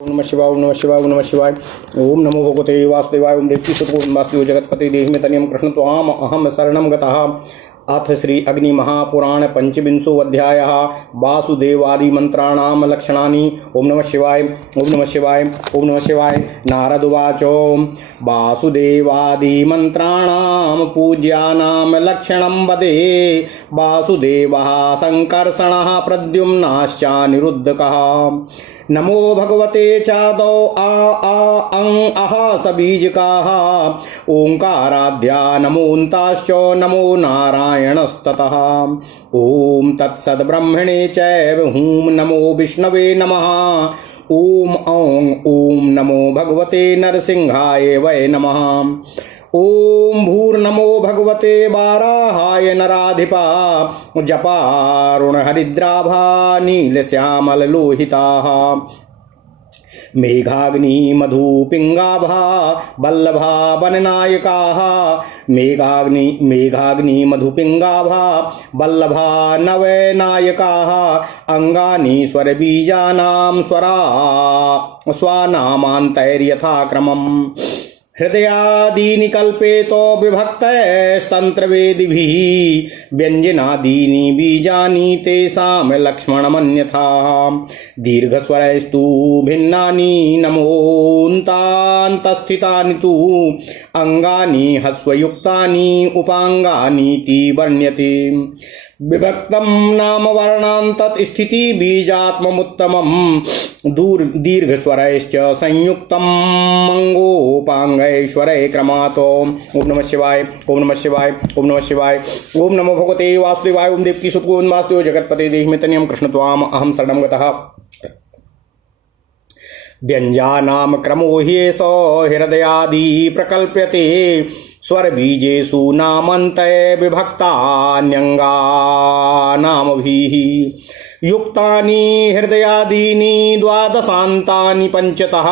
ओम नमः शिवाय ओम नमः शिवाय ओम नमः शिवाय ओम नमो भगवते वासुदेवाय ओम देवकी सुतों वासुदेव जगतपति देहि में तनियम कृष्ण त्वाम अहम शरणं गतः। अथ श्री अग्नि महापुराण पंचविंशो अध्याय वासुदेवादि मंत्राणाम लक्षणानि। ओम नमः शिवाय ओम नमः शिवाय ओम नमः शिवाय। नारद उवाच वासुदेवादि मंत्राणाम पूज्यानाम लक्षणं वदे। वासुदेवः संकर्षणः प्रद्युम्नाश्चानिरुद्धकः। नमो भगवते चादौ अं अह सबीजकाः ओंकाराद्या नमोन्ताश्च नमो नारायणस्ततः। ओम तत्सद्ब्रह्मणे चैव हूं नमो विष्णवे नमः। ओम औं ओम नमो भगवते नरसिंहाय वै नमः। ओम भूर्नमो भगवते वाराहाय नराधिपा। जपारुण हरिद्राभा नीलश्यामल लोहिताः। मेघाग्नि मधुपिंगाभा वल्लभा वननायकाः। मेघाग्नि मधुपिंगाभा वल्लभा नवनायकाः। अंगानि स्वरबीजानां स्वरा स्वानामान्तैर्यथाक्रमम्। हृदयादीनि कल्पेतो विभक्तस्तंत्रवेदिभिः। व्यंजनादीनि बीजानि तेषां लक्ष्मणमन्यथा। दीर्घस्वरैस्तु भिन्नानि नमोऽन्तान्तस्थितानि तु। अंगानि ह्रस्वयुक्तानि उपांगानीति वर्ण्यते। विभक्तं नाम वर्णान्तत स्थिति बीजात्ममुत्तमम्। दीर्घस्वरैश्च संयुक्तं मंगोपांगैश्वरै क्रमात्। ओम नमः शिवाय ओम नमः शिवाय ओम नमः शिवाय। ओम नमो भगवते वासुदेवाय ओम देवकी सुतों वासुदेव जगतपते देहि में तनियम कृष्ण त्वाम अहम शरणं गतः। व्यंजनाम क्रमो ह्येष हृदयादि प्रकल्प्यते। स्वर बीजेषु नामन्ते विभक्तान्यंगानामभिः। युक्तानि हृदयादीनि द्वादशान्तानि पञ्चतः।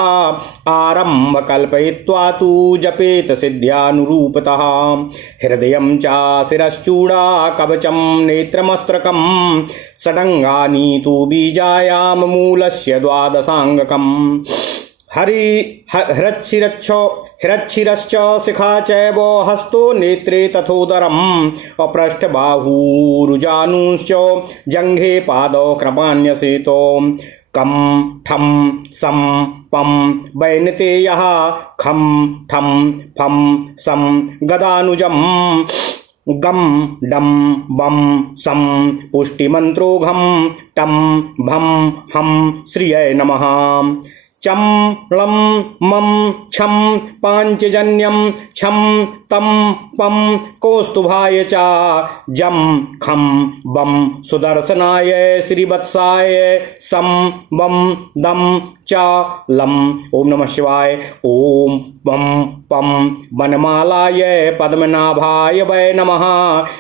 आरम्भ कल्पयित्वा तु जपेत सिद्ध्यानुरूपतः। हृदयं च शिरश्चूडा कवचं नेत्रमस्त्रकं। षडङ्गानि तु बीजायां मूलस्य द्वादशाङ्गकम्। हृच्छिरश्च शिखा चैव हस्तो नेत्रे तथोदरम्। अपृष्ठबाहुरुजानुश्च जङ्घे पादौ क्रमान्यसेतो। कं ठं सं पं वैनतेयः। खं ठं फं सं गदानुजम्। गम डम बम सम पुष्टिमंत्रोघम। टम भम हम श्रिय नमः। चम लम मम छम पांचजन्यम। छम तम पम कौस्तुभाय च। जम खम बम सुदर्शनाय श्रीवत्साय। सम बम दम च लम। ओम नमः शिवाय। ओम पम पम वनमालाय पद्मनाभाय वै नमः।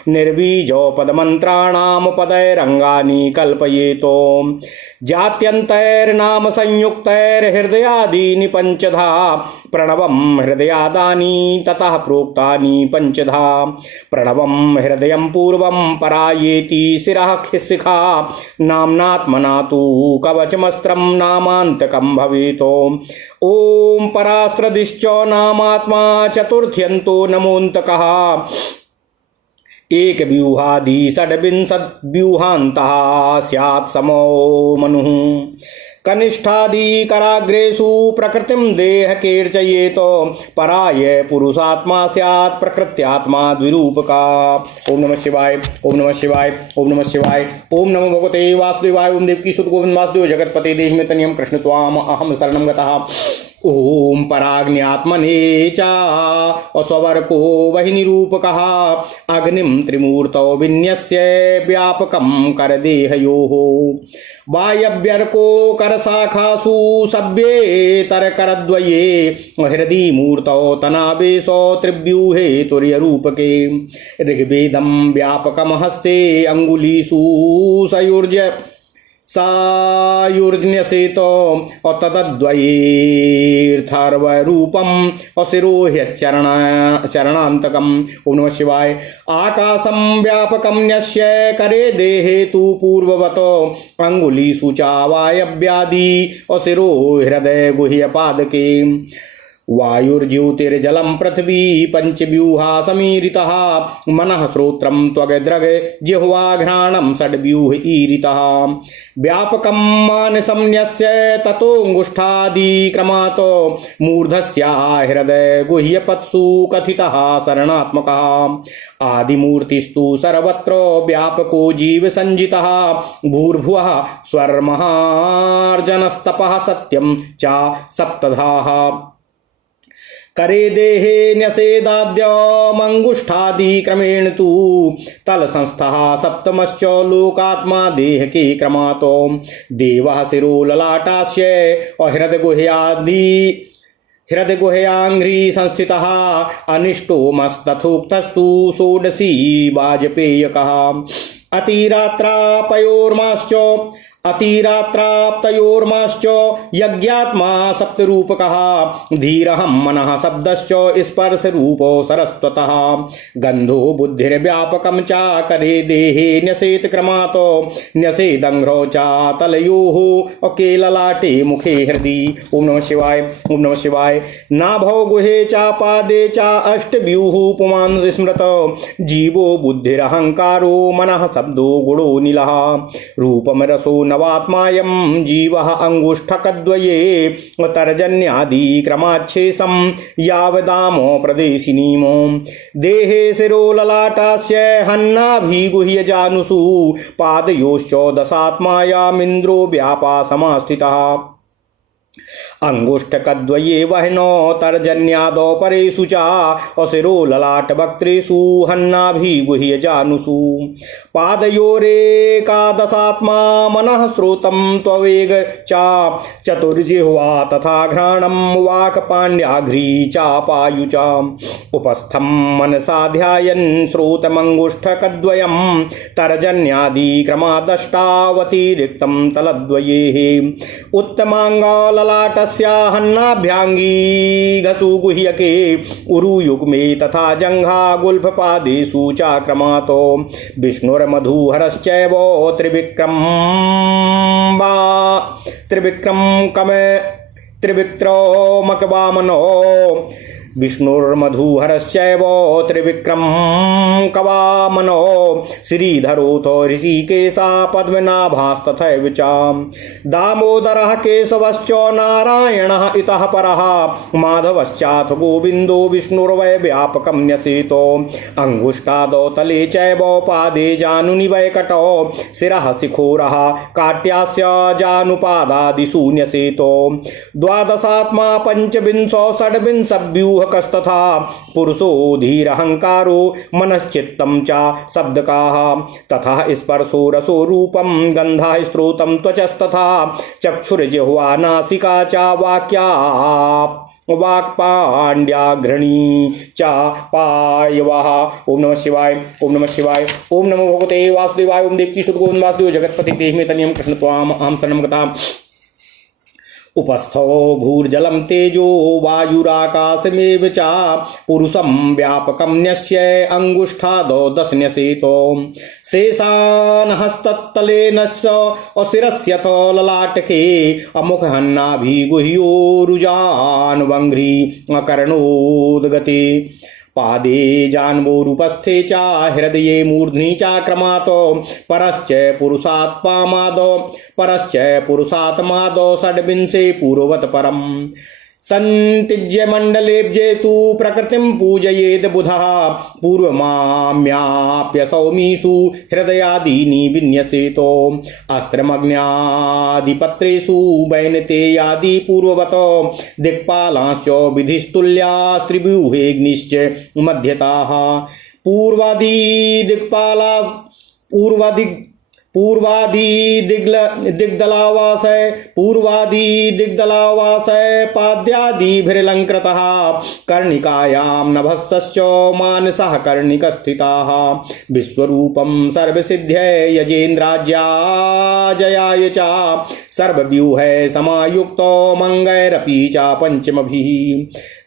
निर्बीजो पदमंत्राणाम पदैरंगानि कल्पयेतो। जात्यन्तैर्नाम संयुक्तैर्हृदयादीनि पंचधा। प्रणवं हृदयादानि ततः प्रोक्तानि पंचधा। प्रणवं हृदयं पूर्वं परायेति शिरः शिखा। नाम्नात्मना तु कवचमस्त्रं नामान्तकं भवेतो। ओम परास्त्रदिश्च नामात्मा चतुर्थ्यन्तो नमोऽन्तकः। एक व्यूहादि षड्विंशत् व्यूहान्तः स्यात् समो मनुः। कनिष्ठादि कराग्रेषु प्रकृतिं देह कीर्चयेत। पराय पुरुषात्मा स्यात् प्रकृत्यात्मा द्विरूपका। ओम नमः शिवाय ओम नमः शिवाय ओम नमः शिवाय। ओम नमो भगवते वासुदेवाय ओम देवकी सुत गोविंद वासुदेव जगतपते देहि में तनियम कृष्ण त्वाम अहम शरणं गतः। ओम पराग्न्यात्मने च अस्वर्को वहि निरूपकः। अग्निं त्रिमूर्तौ विन्यस्य व्यापकं करदेहयोः। वायव्यर्को करशाखासु सभ्येतरकरद्वये। हृदि मूर्तौ तनावेशौ त्रिव्यूहे तुर्यरूपके। ऋग्वेदं व्यापकं हस्ते अङ्गुलीषु सयुर्ज सायुर्न्यसेतो और तद्वैर्थर्वरूपम और शिरोह्यचरण चरणांतकम। ओम नमः शिवाय। आकाशम व्यापकम न्यस्य करे देहे तु पूर्ववतो अंगुलीषु च वायव्यादि और शिरो हृदय गुह्य पादके। वायुर्ज्योतिर्जलम पृथ्वी पंचव्यूहा समीरितः मनः श्रोत्रम त्वग्द्रग जिह्वा घ्राणम षड्व्यूह ईरितः। व्यापकं मानसं न्यस्य ततोऽङ्गुष्ठादिक्रमात् मूर्धस्या हृदय गुह्यपत्सु कथितः शरणात्मकः। आदिमूर्तिस्तु सर्वत्र व्यापको जीव संजितः भूर्भुवः स्वर्महार्जनस्तपः सत्यं च सप्तधाः। करे देहे न्यसेदाद्यमंगुष्ठादि क्रमेण तु तल संस्थः सप्तमश्च लोकात्मा देह के क्रमातो। देवः शिरो ललाटास्य हृदय गुह्यांघ्रि संस्थितः अनिष्टो मस्तथोक्तस्तु षोडशी वाजपेयकः। अतिरात्राप्तयोर्माश्च यज्ञात्मा सप्तरूपकः। धीरहं मनः शब्दश्च स्पर्श रूपो सरस्वतः। गंधो बुद्धिर्व्यापकं च करे देहे न्यसेत क्रमात् न्यसेदंघ्रौ च तलयोः ओके ललाटे मुखे हृदि। ओम नमः शिवाय। ओम नमः शिवाय। नाभौ गुहे च पादे च अष्टव्यूः पुमांस स्मृत जीवो बुद्धिरहंकारो मनः शब्दो गुणो नीलः। रूपम रसो नवात्मायं जीवः अंगुष्ठकद्वये तर्जन्यादि क्रमाच्छेषं यावदामो प्रदेशिनीमो। देहे शिरो ललाटास्य हन्नाभिगुह्य जानुषु पादयोश्च दशात्मायामिन्द्रो व्यापा समास्थितः। अंगुष्ठकद्वये वह्नो तर्जन्यादौ परेषु च अशिरो ललाट वक्त्रेषु हन्नाभिगुह्य जानुषु। पादयोरेकादशात्मा मनः श्रोतं त्ववेग च चतुर्जिह्वा तथा घ्राणं वाक्पाण्ड्याघ्री च पायु च। उपस्थं मनसा ध्यायन् श्रोतमंगुष्ठकद्वयं तर्जन्यादि क्रमादष्टावतिरिक्तं तलद्वयेः। उत्तमांगललाट हन्नाभ्यांगी घसु गुह्यके उरुयुग्मे तथा जंघा गुल्फपादेषु चाक्रमातो। विष्णुर्मधुहरश्चैव त्रिविक्रमकवामनो। विष्णुर्मधुहरश्चैव त्रिविक्रमकवामनो। श्रीधरोऽथ ऋषिकेशा पद्मनाभास्तथैव च। दामोदरः केशवश्च नारायणः इतः परः। माधवश्चाथ गोविन्दो विष्णुर्वै व्यापकं न्यसेतो। अंगुष्ठादौ तले चैव पादे जानुनि वैकटौ। शिरः शिखोरः काट्यास्य जानुपादादिषु न्यसेतो। द्वादशात्मा पंचविंशो षड्विंशव्यूह कस्तथा पुरुषो धीरहंकारो मनश्चित्तं च शब्दकाः। तथा स्पर्शो रसो रूपं गन्धः स्रोतं त्वचस्तथा चक्षुर्जिह्वा नासिका च वाक्पाण्ड्याघ्रणी च पायवः। ओम नमः शिवाय। ओम नमः शिवाय। ओम नमो भगवते वासुदेवाय। ओम देवकी सुत गोविंद वासुदेव जगत्पति देह में तनियम कृष्ण त्वाम अहं शरणं गताम्। उपस्थो भूर्जलं तेजो वायुराकाशमेव च पुरुषं व्यापकं न्यस्य अंगुष्ठादौ दश न्यसेतो। शेषान् हस्ततलेन शिरस्यथ ललाटके अमुखहन्नाभिगुह्योरुजान्वङ्घ्रि अकर्णोद्गते। पादे जान्वोरुपस्थे च हृदये मूर्ध्नि च क्रमातो। परश्च पुरुषात्मादौ षड्विंशे पूर्ववत् परम्। संतिज्य मंडलेब्जे तु प्रकृतिं पूजयेद बुधः। पूर्वमाम्याप्यसौमीषु हृदयादीनि विन्यसेतो। अस्त्रमग्न्यादिपत्रेषु वैनतेयादि पूर्ववत्। दिक्पालांश्च विधिस्तुल्यास्त्रिव्यूहेऽग्निश्च मध्यताः। पूर्वादि दिग्दलावासय पाद्यादिभिरलंकृतः कर्णिकायां नभस्सश्च मानसः कर्णिकस्थिताः विश्वरूपं सर्वसिद्ध्यै यजेन्द्राज्याजयाय च सर्वव्यूहे समायुक्तो मंगैरपि च पंचमभिः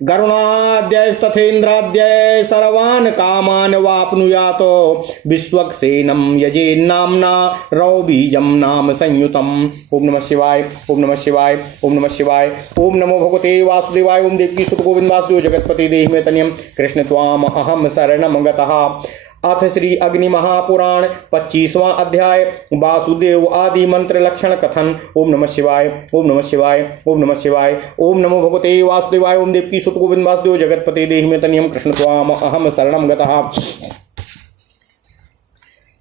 गरुणाद्यस्तथेन्द्राद्यै सर्वान् कामान् वाप्नुयात् विश्वक्सेनं यजेन्नाम्ना रौबीजं नाम संयुतम्। ओम नमः शिवाय, ओम नमः शिवाय, ओम नमः शिवाय। ओम नमो भगवते वासुदेवाय। ओम देवकी सुत गोविंद वासुदेव जगतपति देहि मे तनियम कृष्ण त्वाम अहम शरणं गतः। अथ श्री अग्नि महापुराण 25वां अध्याय वासुदेव आदि मंत्र लक्षण कथन। ओम नमः शिवाय, ओम नमः शिवाय, ओम नमः शिवाय। ओम नमो भगवते वासुदेवाय। ओम देवकी सुत गोविंद वासुदेव जगतपति देहि मे तनियम कृष्ण त्वाम अहम शरणं गतः।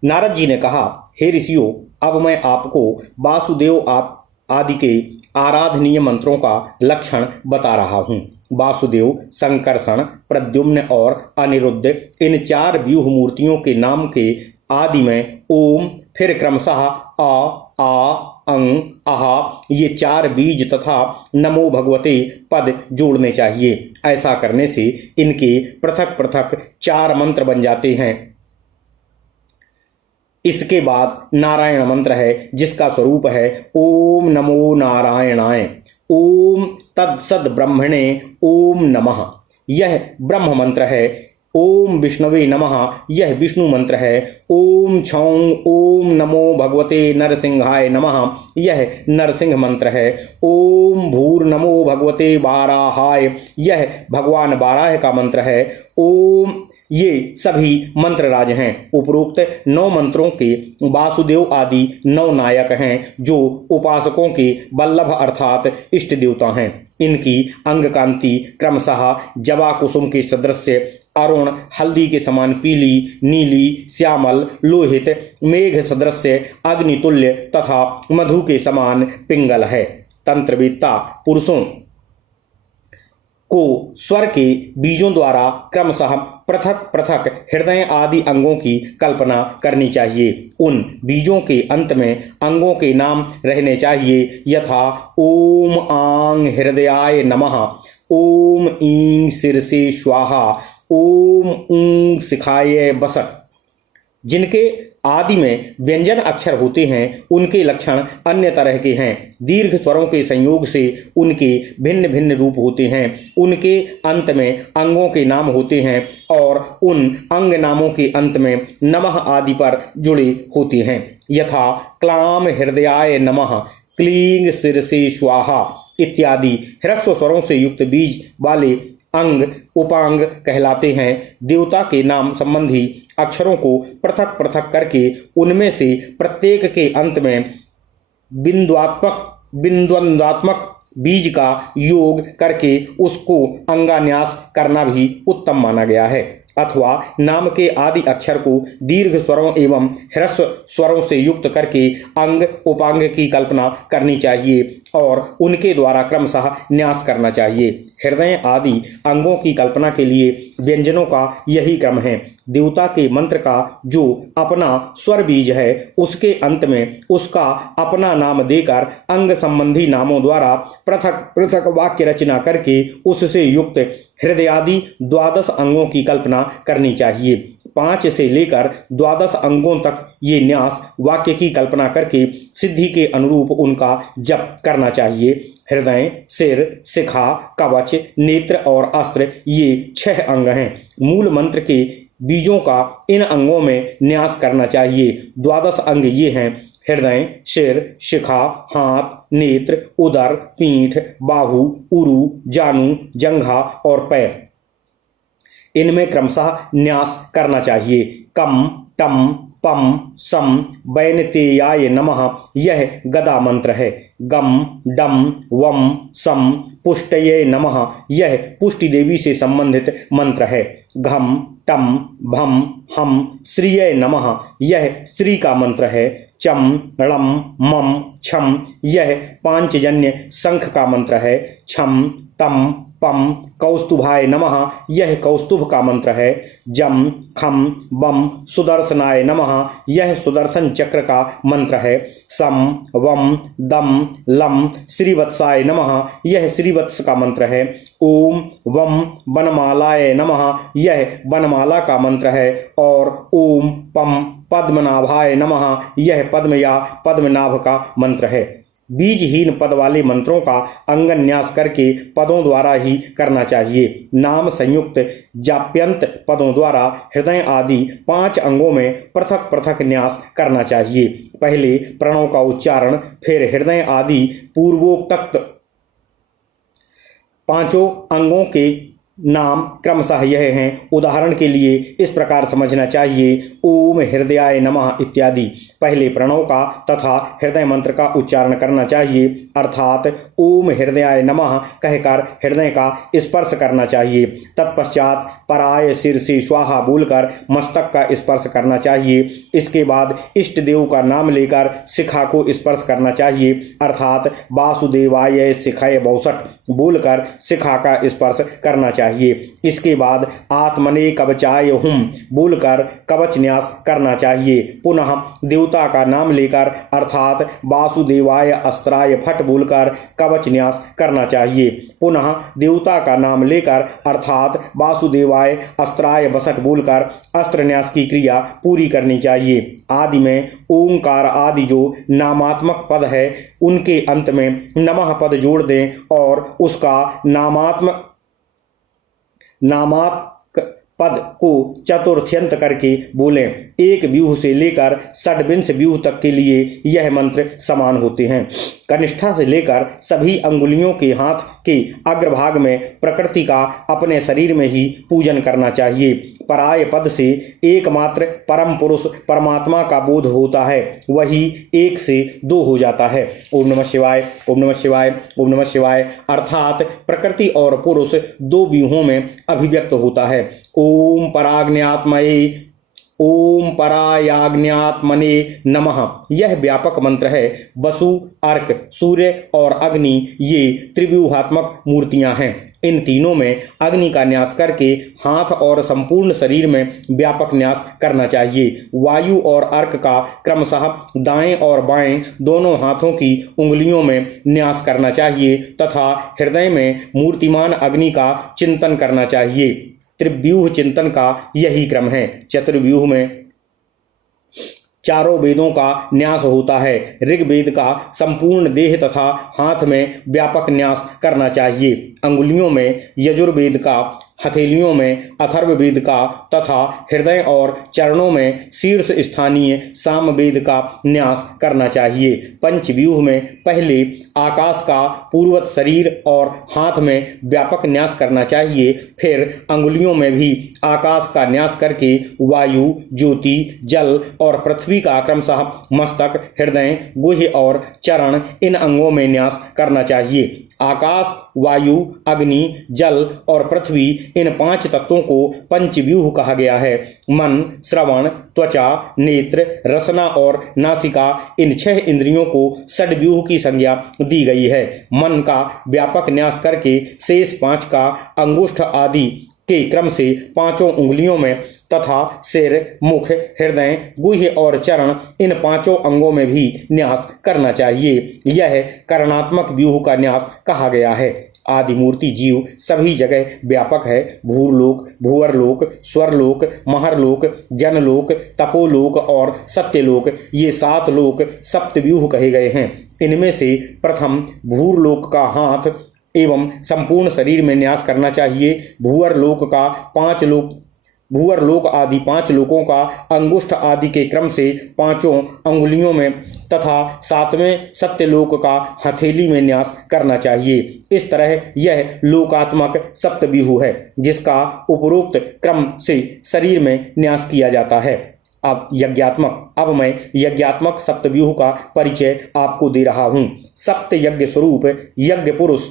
नारद जी ने कहा, हे ऋषियों, अब मैं आपको वासुदेव आप आदि के आराधनीय मंत्रों का लक्षण बता रहा हूँ। वासुदेव, संकर्षण, प्रद्युम्न और अनिरुद्ध इन 4 व्यूह मूर्तियों के नाम के आदि में ओम, फिर क्रमशः अ, आ, अंग, आहा ये 4 बीज तथा नमो भगवते पद जोड़ने चाहिए। ऐसा करने से इनके पृथक पृथक 4 मंत्र बन जाते हैं। इसके बाद नारायण मंत्र है, जिसका स्वरूप है ओम नमो नारायणाय। ओम तत्सद ब्रह्मणे ओम नमः, यह ब्रह्म मंत्र है। ओम विष्णवे नमः, यह विष्णु मंत्र है। ओम छौं ओम नमो भगवते नरसिंहाय नमः, यह नरसिंह मंत्र है। ओम भूर नमो भगवते बाराहाय, यह भगवान बाराह का मंत्र है। ओम, ये सभी मंत्रराज हैं। उपरोक्त 9 मंत्रों के वासुदेव आदि 9 नायक हैं, जो उपासकों के वल्लभ अर्थात इष्ट देवता हैं। इनकी अंग कांति क्रमशः जवा कुसुम के सदृश, अरुण हल्दी के समान पीली, नीली, श्यामल, लोहित, मेघ सदृश, अग्नितुल्य तथा मधु के समान पिंगल है। तंत्रवेत्ता पुरुषों को स्वर के बीजों द्वारा क्रमशः पृथक पृथक हृदय आदि अंगों की कल्पना करनी चाहिए। उन बीजों के अंत में अंगों के नाम रहने चाहिए, यथा ओम आंग हृदयाय नमः, ओम ईं शिरसे स्वाहा, ओम ऊं शिखाय बसट। जिनके आदि में व्यंजन अक्षर होते हैं, उनके लक्षण अन्य तरह के हैं। दीर्घ स्वरों के संयोग से उनके भिन्न भिन्न रूप होते हैं। उनके अंत में अंगों के नाम होते हैं और उन अंग नामों के अंत में नमः आदि पर जुड़े होते हैं, यथा क्लाम हृदयाय नमः, क्लींग शिरसे स्वाहा इत्यादि। ह्रस्व स्वरों से युक्त बीज वाले अंग उपांग कहलाते हैं। देवता के नाम संबंधी अक्षरों को पृथक पृथक करके उनमें से प्रत्येक के अंत में बिंद्वंदात्मक बीज का योग करके उसको अंगान्यास करना भी उत्तम माना गया है। अथवा नाम के आदि अक्षर को दीर्घ स्वरों एवं ह्रस्व स्वरों से युक्त करके अंग उपांग की कल्पना करनी चाहिए और उनके द्वारा क्रमशः न्यास करना चाहिए। हृदय आदि अंगों की कल्पना के लिए व्यंजनों का यही क्रम है। देवता के मंत्र का जो अपना स्वर बीज है, उसके अंत में उसका अपना नाम देकर अंग संबंधी नामों द्वारा पृथक पृथक वाक्य रचना करके उससे युक्त हृदय आदि 12 अंगों की कल्पना करनी चाहिए। 5 से लेकर 12 अंगों तक ये न्यास वाक्य की कल्पना करके सिद्धि के अनुरूप उनका जप करना चाहिए। हृदय, सिर, शिखा, कवच, नेत्र और अस्त्र ये 6 अंग हैं। मूल मंत्र के बीजों का इन अंगों में न्यास करना चाहिए। 12 अंग ये हैं: हृदय, सिर, शिखा, हाथ, नेत्र, उदर, पीठ, बाहु, उरु, जानु, जंघा और पैर। इनमें क्रमशः न्यास करना चाहिए। कम, टम, पम, सम, वैनतेयाय नमः, यह गदा मंत्र है। गम, डम, वम, सम, पुष्टये नमः, यह पुष्टि देवी से संबंधित मंत्र है। घम, टम, भम, हम, श्रीये नमः, यह स्त्री का मंत्र है। चम णम मम छम यह पांचजन्य शंख का मंत्र है। छम तम पम कौस्तुभाय नमः यह कौस्तुभ का मंत्र है। जम खम बम सुदर्शनाय नमः यह सुदर्शन चक्र का मंत्र है। सम वम दम लम श्रीवत्साय नमः यह श्रीवत्स का मंत्र है। ओम वम वनमालाय नमः यह वनमाला का मंत्र है। और ओम पम पद्मनाभाय नमः यह पद्म या पद्मनाभ का मंत्र है। बीजहीन पद वाले मंत्रों का अंगन्यास करके पदों द्वारा ही करना चाहिए। नाम संयुक्त जाप्यंत पदों द्वारा हृदय आदि 5 अंगों में पृथक पृथक न्यास करना चाहिए। पहले प्रणव का उच्चारण, फिर हृदय आदि पूर्वोक्त 5 अंगों के नाम क्रमशः यह हैं। उदाहरण के लिए इस प्रकार समझना चाहिए। ओम हृदयाय नमः इत्यादि पहले प्रणव का तथा हृदय मंत्र का उच्चारण करना चाहिए, अर्थात ओम हृदयाय नमः कहकर हृदय का स्पर्श करना चाहिए। तत्पश्चात पराय सिर से स्वाहा बोलकर मस्तक का स्पर्श करना चाहिए। इसके बाद इष्ट देव का नाम लेकर शिखा को स्पर्श करना चाहिए, अर्थात वासुदेवाय शिखाय बौसठ बोलकर शिखा का स्पर्श करना चाहिए। इसके बाद आत्मने कवचाय हुम बोलकर कवच न्यास करना चाहिए। पुनः देवता का नाम लेकर अर्थात वासुदेवाय अस्त्राय फट बोलकर कवच न्यास करना चाहिए। पुनः देवता का नाम लेकर अर्थात वासुदेवाय अस्त्राय बसठ बोलकर अस्त्र न्यास की क्रिया पूरी करनी चाहिए। आदि में ओंकार आदि जो नामात्मक पद है उनके अंत में नमः पद जोड़ दें और उसका नामात्मक पद को चतुर्थ्यंत करके बोलें। एक व्यूह से लेकर षड्विंश व्यूह तक के लिए यह मंत्र समान होते हैं। कनिष्ठा से लेकर सभी अंगुलियों के हाथ के अग्रभाग में प्रकृति का अपने शरीर में ही पूजन करना चाहिए। पराय पद से एकमात्र परम पुरुष परमात्मा का बोध होता है, वही 1 से 2 हो जाता है। ओम नमः शिवाय, ओम नमः शिवाय, ओम नमः शिवाय अर्थात प्रकृति और पुरुष 2 व्यूहों में अभिव्यक्त होता है। ओम पराग्न्यात्मये ओम परायाग्न्यात्मने नमः यह व्यापक मंत्र है। वसु, अर्क, सूर्य और अग्नि ये त्रिव्यूहात्मक मूर्तियां हैं। इन तीनों में अग्नि का न्यास करके हाथ और संपूर्ण शरीर में व्यापक न्यास करना चाहिए। वायु और अर्क का क्रमशः दाएं और बाएं दोनों हाथों की उंगलियों में न्यास करना चाहिए तथा हृदय में मूर्तिमान अग्नि का चिंतन करना चाहिए। त्रिव्यूह चिंतन का यही क्रम है। चतुर्व्यूह में 4 वेदों का न्यास होता है। ऋग्वेद का संपूर्ण देह तथा हाथ में व्यापक न्यास करना चाहिए। अंगुलियों में यजुर्वेद का, हथेलियों में अथर्ववेद का तथा हृदय और चरणों में शीर्ष स्थानीय सामवेद का न्यास करना चाहिए। पंचव्यूह में पहले आकाश का पूर्वत शरीर और हाथ में व्यापक न्यास करना चाहिए, फिर अंगुलियों में भी आकाश का न्यास करके वायु, ज्योति, जल और पृथ्वी का क्रमशः मस्तक, हृदय, गुह्य और चरण इन अंगों में न्यास करना चाहिए। आकाश, वायु, अग्नि, जल और पृथ्वी इन 5 तत्वों को पंचव्यूह कहा गया है। मन, श्रवण, त्वचा, नेत्र, रसना और नासिका इन 6 इंद्रियों को षड्व्यूह की संज्ञा दी गई है। मन का व्यापक न्यास करके शेष 5 का अंगुष्ठ आदि के क्रम से 5 उंगलियों में तथा सिर, मुख, हृदय, गुह्य और चरण इन 5 अंगों में भी न्यास करना चाहिए। यह करणात्मक व्यूह का न्यास कहा गया है। आदि मूर्ति जीव सभी जगह व्यापक है। भूरलोक, भूवरलोक, स्वरलोक, महरलोक, जनलोक, तपोलोक और सत्यलोक ये 7 लोक सप्तव्यूह कहे गए हैं। इनमें से प्रथम भूरलोक का हाथ एवं संपूर्ण शरीर में न्यास करना चाहिए। भूवर लोक आदि 5 लोकों का अंगुष्ठ आदि के क्रम से 5 अंगुलियों में तथा 7वें सत्यलोक का हथेली में न्यास करना चाहिए। इस तरह यह लोकात्मक सप्तव्यूह है जिसका उपरोक्त क्रम से शरीर में न्यास किया जाता है। अब मैं यज्ञात्मक सप्तव्यूह का परिचय आपको दे रहा हूँ। सप्त यज्ञ स्वरूप यज्ञ पुरुष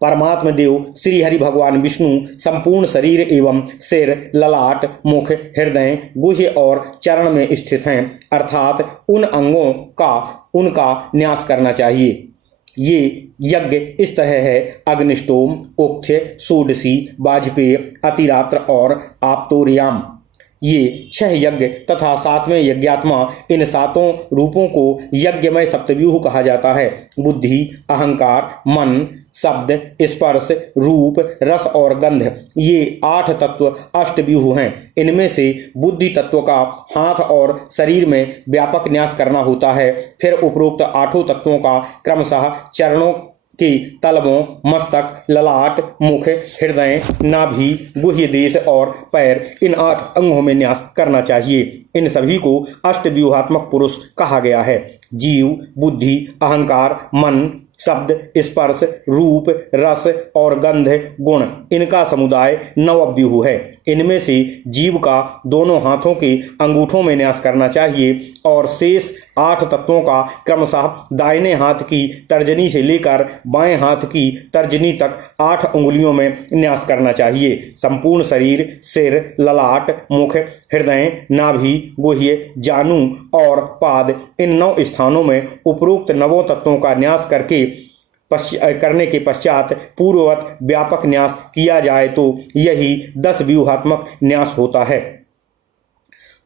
परमात्म देव श्री हरि भगवान विष्णु संपूर्ण शरीर एवं सिर, ललाट, मुख, हृदय, गुह्य और चरण में स्थित हैं, अर्थात उन अंगों का उनका न्यास करना चाहिए। ये यज्ञ इस तरह है: अग्निष्टोम, उक्थ्य, षोडशी, वाजपेय, अतिरात्र और आप्तोर्याम। ये 6 यज्ञ तथा 7वें यज्ञात्मा, इन 7 रूपों को यज्ञमय सप्तव्यूह कहा जाता है। बुद्धि, अहंकार, मन, शब्द, स्पर्श, रूप, रस और गंध, ये 8 तत्व अष्टव्यूह हैं। इनमें से बुद्धि तत्व का हाथ और शरीर में व्यापक न्यास करना होता है। फिर उपरोक्त 8 तत्वों का क्रमशः चरणों के तलवों, मस्तक, ललाट, मुख, हृदय, नाभि, गुह्य देश और पैर, इन 8 अंगों में न्यास करना चाहिए। इन सभी को अष्टव्यूहात्मक पुरुष कहा गया है। जीव, बुद्धि, अहंकार, मन, शब्द, स्पर्श, रूप, रस और गंध, गुण, इनका समुदाय 9 व्यूह है। इनमें से जीव का दोनों हाथों के अंगूठों में न्यास करना चाहिए और शेष 8 तत्वों का क्रमशः दाहिने हाथ की तर्जनी से लेकर बाएं हाथ की तर्जनी तक 8 उंगलियों में न्यास करना चाहिए। संपूर्ण शरीर, सिर, ललाट, मुख, हृदय, नाभि, गुह्य, जानु और पाद, इन 9 स्थानों में उपरोक्त 9 तत्वों का न्यास करने के पश्चात पूर्ववत व्यापक न्यास किया जाए तो यही 10 व्यूहात्मक न्यास होता है।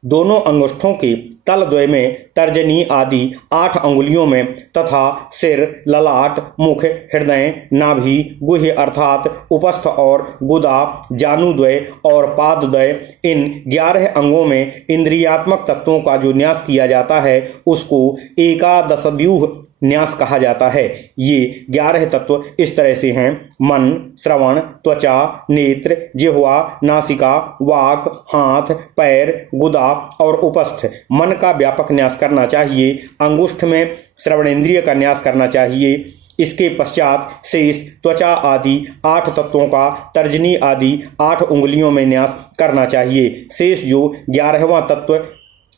दोनों अंगुष्ठों के तलद्वय में तर्जनी आदि 8 अंगुलियों में तथा सिर, ललाट, मुख, हृदय, नाभि, गुह्य अर्थात उपस्थ और गुदा, जानुद्वय और पादद्वय, इन 11 अंगों में इंद्रियात्मक तत्वों का जो न्यास किया जाता है उसको एकादश व्यूह न्यास कहा जाता है। ये 11 तत्व इस तरह से हैं: मन, श्रवण, त्वचा, नेत्र, जिह्वा, नासिका, वाक, हाथ, पैर, गुदा और उपस्थ। मन का व्यापक न्यास करना चाहिए। अंगुष्ठ में श्रवणेंद्रिय का न्यास करना चाहिए। इसके पश्चात शेष त्वचा आदि 8 तत्वों का तर्जनी आदि 8 उंगलियों में न्यास करना चाहिए। शेष जो 11वां तत्व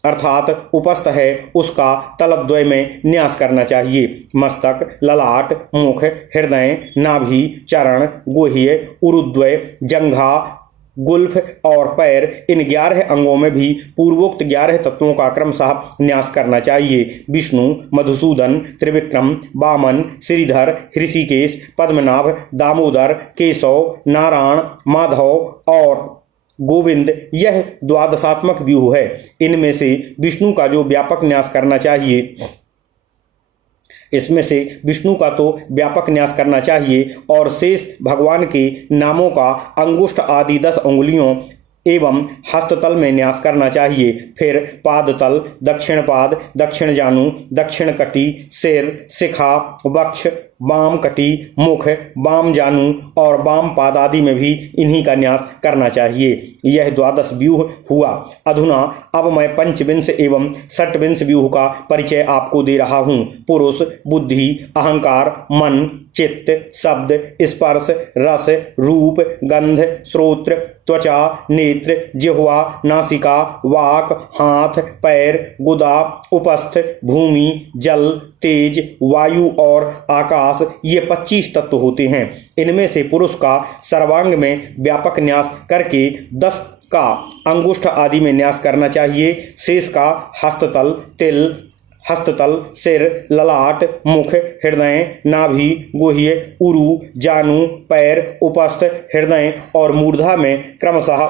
अर्थात उपस्थ है उसका तलद्वय में न्यास करना चाहिए। मस्तक, ललाट, मुख, हृदय, नाभि, चरण, गुह्य, उरुद्वय, जंघा, गुल्फ और पैर, इन 11 अंगों में भी पूर्वोक्त 11 तत्वों का क्रमशः न्यास करना चाहिए। विष्णु, मधुसूदन, त्रिविक्रम, वामन, श्रीधर, ऋषिकेश, पद्मनाभ, दामोदर, केशव, नारायण, माधव और गोविंद, यह द्वादशात्मक व्यूह है। इनमें से विष्णु का जो व्यापक न्यास करना चाहिए, इसमें से विष्णु का तो व्यापक न्यास करना चाहिए और शेष भगवान के नामों का अंगुष्ठ आदि 10 उंगलियों एवं हस्ततल में न्यास करना चाहिए। फिर पादतल, दक्षिण पाद, दक्षिण जानु, दक्षिण कटी, सिर, शिखा, वक्ष, वाम कटी, मुख, वाम जानु और वाम पाद आदि में भी इन्हीं का न्यास करना चाहिए। यह 12 व्यूह हुआ। अधुना अब मैं पंचविंश एवं षट्विंश व्यूह का परिचय आपको दे रहा हूँ। पुरुष, बुद्धि, अहंकार, मन, चित्त, शब्द, स्पर्श, रस, रूप, गंध, श्रोत्र, त्वचा, नेत्र, जिह्वा, नासिका, वाक, हाथ, पैर, गुदा, उपस्थ, भूमि, जल, तेज, वायु और आकाश, ये 25 तत्व होते हैं। इनमें से पुरुष का सर्वांग में व्यापक न्यास करके 10 का अंगुष्ठ आदि में न्यास करना चाहिए। शेष का हस्ततल, सिर, ललाट, मुख, हृदय, नाभि, गुह्य, उरु, जानु, पैर, उपस्थ, हृदय और मूर्धा में क्रमशः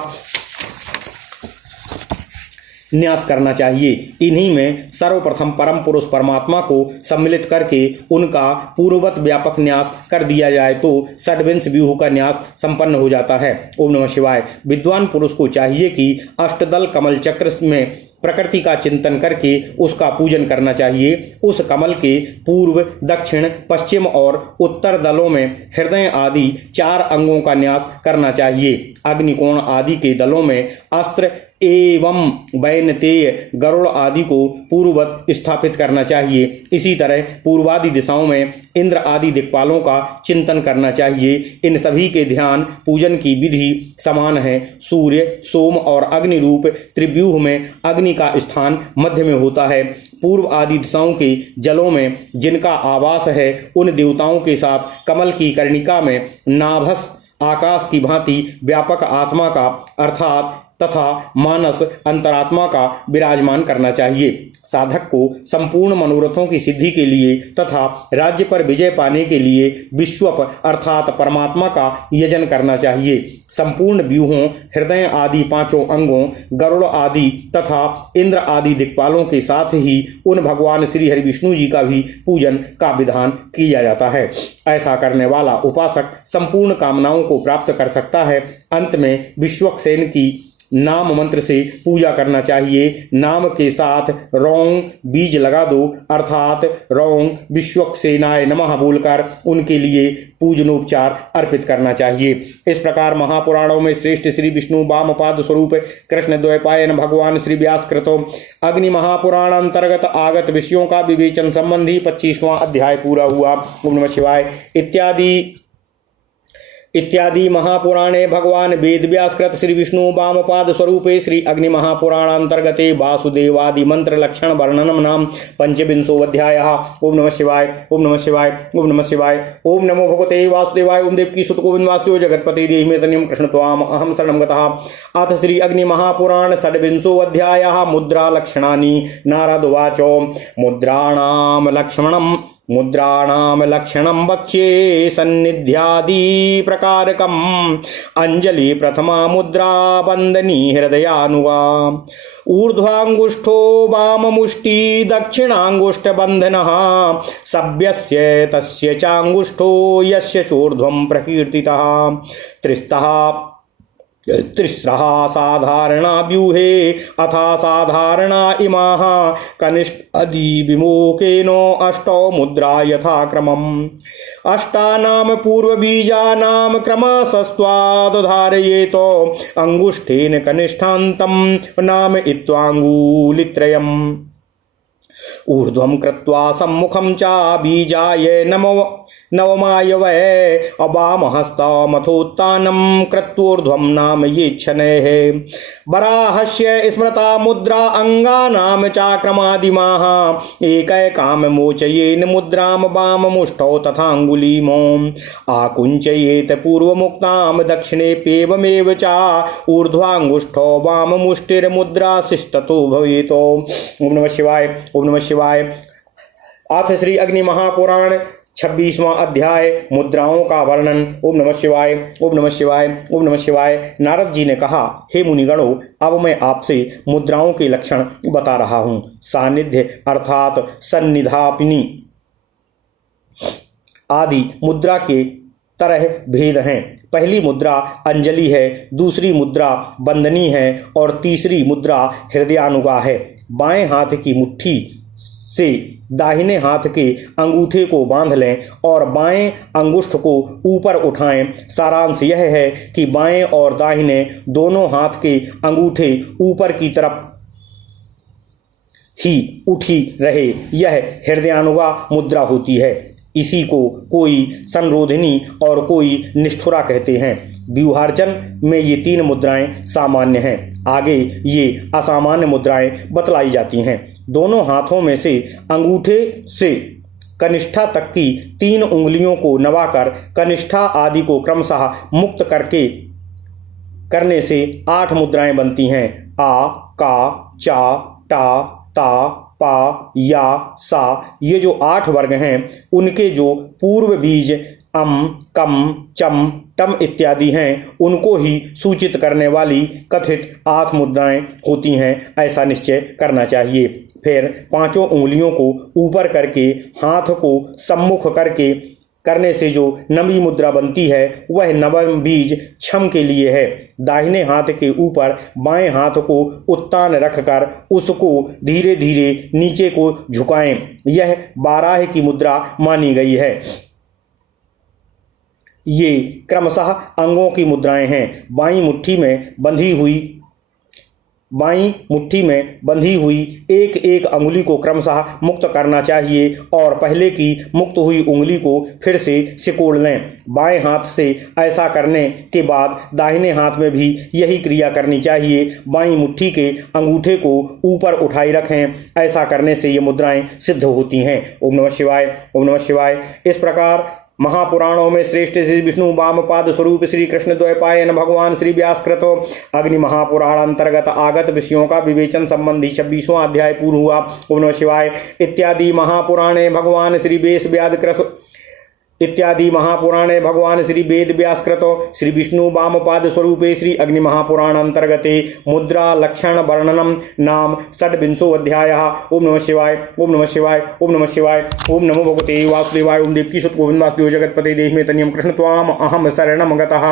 न्यास करना चाहिए। इन्हीं में सर्वप्रथम परम पुरुष परमात्मा को सम्मिलित करके उनका पूर्ववत व्यापक न्यास कर दिया जाए तो षड्विंश व्यूह का न्यास संपन्न हो जाता है। ओम नमः शिवाय। विद्वान पुरुष को चाहिए कि अष्टदल कमल चक्र में प्रकृति का चिंतन करके उसका पूजन करना चाहिए। उस कमल के पूर्व, दक्षिण, पश्चिम और उत्तर दलों में हृदय आदि 4 अंगों का न्यास करना चाहिए। अग्निकोण आदि के दलों में अस्त्र एवं वैनतेय गरुड़ आदि को पूर्ववत स्थापित करना चाहिए। इसी तरह पूर्वादि दिशाओं में इंद्र आदि दिक्पालों का चिंतन करना चाहिए। इन सभी के ध्यान पूजन की विधि समान है। सूर्य, सोम और अग्नि रूप त्रिव्यूह में अग्नि का स्थान मध्य में होता है। पूर्व आदि दिशाओं के जलों में जिनका आवास है, उन देवताओं के साथ कमल की कर्णिका में नाभस आकाश की भांति व्यापक आत्मा का अर्थात तथा मानस अंतरात्मा का विराजमान करना चाहिए। साधक को संपूर्ण मनोरथों की सिद्धि के लिए तथा राज्य पर विजय पाने के लिए विश्वप अर्थात परमात्मा का यजन करना चाहिए। संपूर्ण व्यूहों, हृदय आदि पांचों अंगों, गरुड़ आदि तथा इंद्र आदि दिक्पालों के साथ ही उन भगवान श्री हरि विष्णु जी का भी पूजन का विधान किया जाता है। ऐसा करने वाला उपासक संपूर्ण कामनाओं को प्राप्त कर सकता है। अंत में विश्वक्सेन की नाम मंत्र से पूजा करना चाहिए। नाम के साथ रौंग बीज लगा दो अर्थात रौंग विश्वक्सेनाय नमः बोलकर उनके लिए पूजनोपचार अर्पित करना चाहिए। इस प्रकार महापुराणों में श्रेष्ठ श्री विष्णु वामपाद स्वरूप कृष्ण द्वैपायन भगवान श्री व्यास कृतो अग्नि महापुराण अंतर्गत आगत विषयों का विवेचन संबंधी 25वां अध्याय पूरा हुआ। ओम नमः शिवाय। इत्यादि महापुराणे भगवान वेद व्यासकृत श्री विष्णु वामपाद स्वरूपे श्री अग्नि महापुराणांतर्गते वासुदेवादि मंत्र लक्षण वर्णनम नाम 25वाध्यायः। ओम नमः शिवाय। ओम नमः शिवाय। ओम नमः शिवाय। ओम नमो भगवते वासुदेवाय। ओम देवकी सुत गोविंद वासुदेव जगतपति देहि मे तनियम कृष्ण त्वाम अहम शरणं गतः। अथ श्री अग्नि महापुराण 26वाध्यायः। मुद्रा लक्षणानि। नारद उवाच मुद्राणां लक्षणं वक्ष्ये सन्निध्यादि प्रकारकम्। अंजलि प्रथमा मुद्रा वंदनी हृदयानुगा। ऊर्ध्वांगुष्ठो वाममुष्टि दक्षिणांगुष्ठ बंधनः। सभ्यस्य तस्य चांगुष्ठो यस्य चोर्ध्वं प्रकीर्तितः। त्रिस्रः साधारणा व्यूहे अथा साधारणा इमाः। कनिष्ठ आदि विमोकेनो अष्टौ मुद्रा यथाक्रमम्। अष्टानां पूर्वबीजानां क्रमशस्त्वादधारयेतो। अंगुष्ठेन कनिष्ठान्तं नाम इत्वांगुलित्रयम्। ऊर्ध्वं कृत्वा सम्मुखं च बीजाय नवमाय वै। वामहस्तमथोत्थानं कृत्वोर्ध्वं नाम ये शनैः। वराहस्य स्मृता मुद्रा अंगानां चाक्रमादिमाः। एकैकां मोचयेन मुद्रां वाममुष्टौ तथाङ्गुलीमो। आकुञ्चयेत पूर्वमुक्तां दक्षिणेप्येवमेव च। ऊर्ध्वाङ्गुष्ठो वाममुष्टिर्मुद्रा शिस्ततो भवेत्। ओम नमः शिवाय। ओम नमः शिवाय। अथ श्री अग्नि महापुराण 26वां अध्याय मुद्राओं का वर्णन। ओम नमः शिवाय। ओम नमः शिवाय। ओम नमः शिवाय। नारद जी ने कहा, हे मुनिगणों, अब मैं आपसे मुद्राओं के लक्षण बता रहा हूं। सानिध्य अर्थात सन्निधापिनी आदि मुद्रा के तरह भेद हैं। पहली मुद्रा अंजलि है, दूसरी मुद्रा बंदनी है और तीसरी मुद्रा हृदयानुगा है। बाएं हाथ की मुट्ठी से दाहिने हाथ के अंगूठे को बांध लें और बाएं अंगुष्ठ को ऊपर उठाएं। सारांश यह है कि बाएं और दाहिने दोनों हाथ के अंगूठे ऊपर की तरफ ही उठी रहे, यह हृदयानुगा मुद्रा होती है। इसी को कोई संरोधिनी और कोई निष्ठुरा कहते हैं। व्यूहार्चन में ये 3 मुद्राएं सामान्य हैं। आगे ये असामान्य मुद्राएं बतलाई जाती हैं। दोनों हाथों में से अंगूठे से कनिष्ठा तक की 3 उंगलियों को नवाकर कनिष्ठा आदि को क्रमशः मुक्त करने से 8 मुद्राएं बनती हैं। आ, का, चा, टा, ता, पा, या, सा। ये जो 8 वर्ग हैं, उनके जो पूर्व बीज अम, कम, चम, टम इत्यादि हैं, उनको ही सूचित करने वाली कथित 8 मुद्राएं होती हैं, ऐसा निश्चय करना चाहिए। फिर 5 उंगलियों को ऊपर करके हाथ को सम्मुख करने से जो नवी मुद्रा बनती है, वह नवम बीज छम के लिए है। दाहिने हाथ के ऊपर बाएं हाथ को उत्तान रखकर उसको धीरे धीरे नीचे को झुकाएं। यह बाराह की मुद्रा मानी गई है। ये क्रमशः अंगों की मुद्राएं हैं। बाईं मुट्ठी में बंधी हुई बाईं मुट्ठी में बंधी हुई एक एक अंगुली को क्रमशः मुक्त करना चाहिए और पहले की मुक्त हुई उंगली को फिर से सिकोड़ लें। बाएं हाथ से ऐसा करने के बाद दाहिने हाथ में भी यही क्रिया करनी चाहिए। बाईं मुट्ठी के अंगूठे को ऊपर उठाए रखें। ऐसा करने से ये मुद्राएं सिद्ध होती हैं। ओम नमः शिवाय, ओम नमः शिवाय। इस प्रकार महापुराणों में श्रेष्ठ श्री विष्णु वामपाद स्वरूप श्री कृष्ण द्वैपायन भगवान श्री व्यासकृत अग्नि महापुराण अंतर्गत आगत विषयों का विवेचन संबंधी 26वां अध्याय पूर्ण हुआ। ओम नमः शिवाय। इत्यादि महापुराणे भगवान श्री वेद व्यासकृत श्री विष्णु वामपाद स्वरूपे श्री अग्नि महापुराण अंतर्गते मुद्रा लक्षण वर्णनम नाम षड्विंशो अध्यायः। ओम नमः शिवाय, ओम नमः शिवाय, ओम नमः शिवाय। ओम नमो भगवते वासुदेवाय। ओम देवकी सुत गोविंद वासुदेव जगतपते देहि मे तनियम कृष्ण त्वाम अहम शरणम गतः।